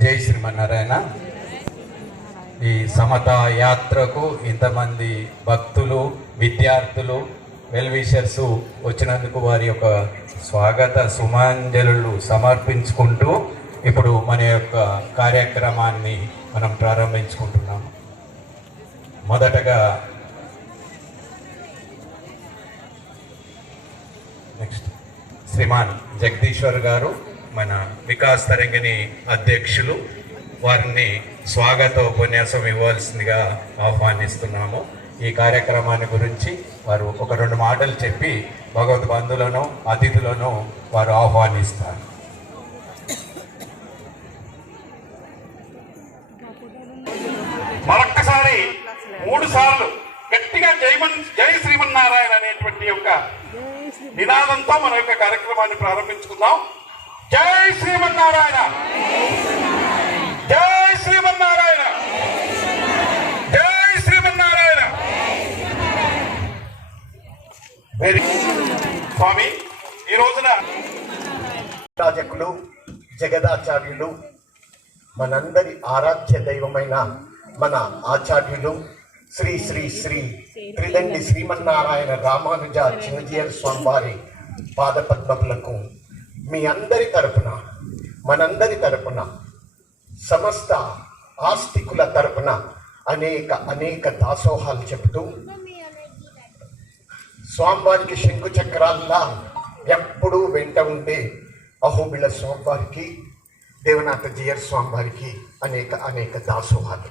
జై శ్రీమన్నారాయణ. ఈ సమతా యాత్రకు ఇంతమంది భక్తులు, విద్యార్థులు, వెల్విషర్స్ వచ్చినందుకు వారి యొక్క స్వాగత సుమాంజలు సమర్పించుకుంటూ ఇప్పుడు మన యొక్క కార్యక్రమాన్ని మనం ప్రారంభించుకుంటున్నాము. మొదటగా నెక్స్ట్ శ్రీమాన్ జగదీశ్వర్ గారు, మన వికాస్ తరంగిణి అధ్యక్షులు, వారిని స్వాగత ఉపన్యాసం ఇవ్వాల్సిందిగా ఆహ్వానిస్తున్నాము. ఈ కార్యక్రమాన్ని గురించి వారు ఒక 2 మాటలు చెప్పి భగవద్బంధులను, అతిథులను వారు ఆహ్వానిస్తారు. మరొక్కసారి 3 సార్లు గట్టిగా జై శ్రీమన్నారాయణ అనేటువంటి యొక్క నినాదంతో మన యొక్క కార్యక్రమాన్ని ప్రారంభించుకుందాం. జై శ్రీమన్నారాయణ, జై శ్రీమన్నారాయణ, జై శ్రీమన్నారాయణ. స్వామి, ఈ రోజున రాజకులు, జగదాచార్యులు, మనందరి ఆరాధ్య దైవమైన మన ఆచార్యులు శ్రీ శ్రీ శ్రీ త్రిదండి శ్రీమన్నారాయణ రామానుజ చిన్నజీయర్ స్వామి వారి పాదపద్మములకు మీ అందరి తరపున, మనందరి తరపున, సమస్త ఆస్తికుల తరపున అనేక దాసోహాలు చెబుతూ స్వామివారికి శంకు చక్రాల్లా ఎప్పుడూ వెంట ఉండే అహోబిళ స్వామివారికి, దేవనాథ జీయర్ స్వామివారికి అనేక దాసోహాలు.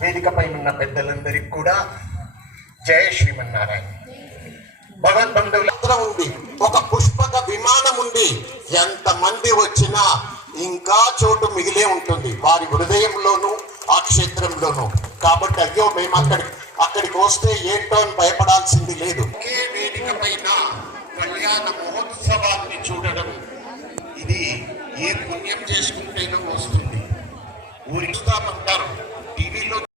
వేదికపై ఉన్న పెద్దలందరికీ కూడా జయ శ్రీమన్నారాయణ. భగవద్బంధువుల ఉంది, ఒక పుష్పక విమానం ఉంది, ఎంతమంది వచ్చినా ఇంకా చోటు మిగిలే ఉంటుంది వారి హృదయంలోనూ ఆ క్షేత్రంలోనూ. కాబట్టి అయ్యో మేము అక్కడికి వస్తే ఏంటో అని భయపడాల్సింది లేదు. ఏ వేదిక పైన కళ్యాణ మహోత్సవాన్ని చూడడం, ఇది ఏ పుణ్యం చేసుకుంటేనో వస్తుంది. ఊరిస్తామంటారు, టీవీలో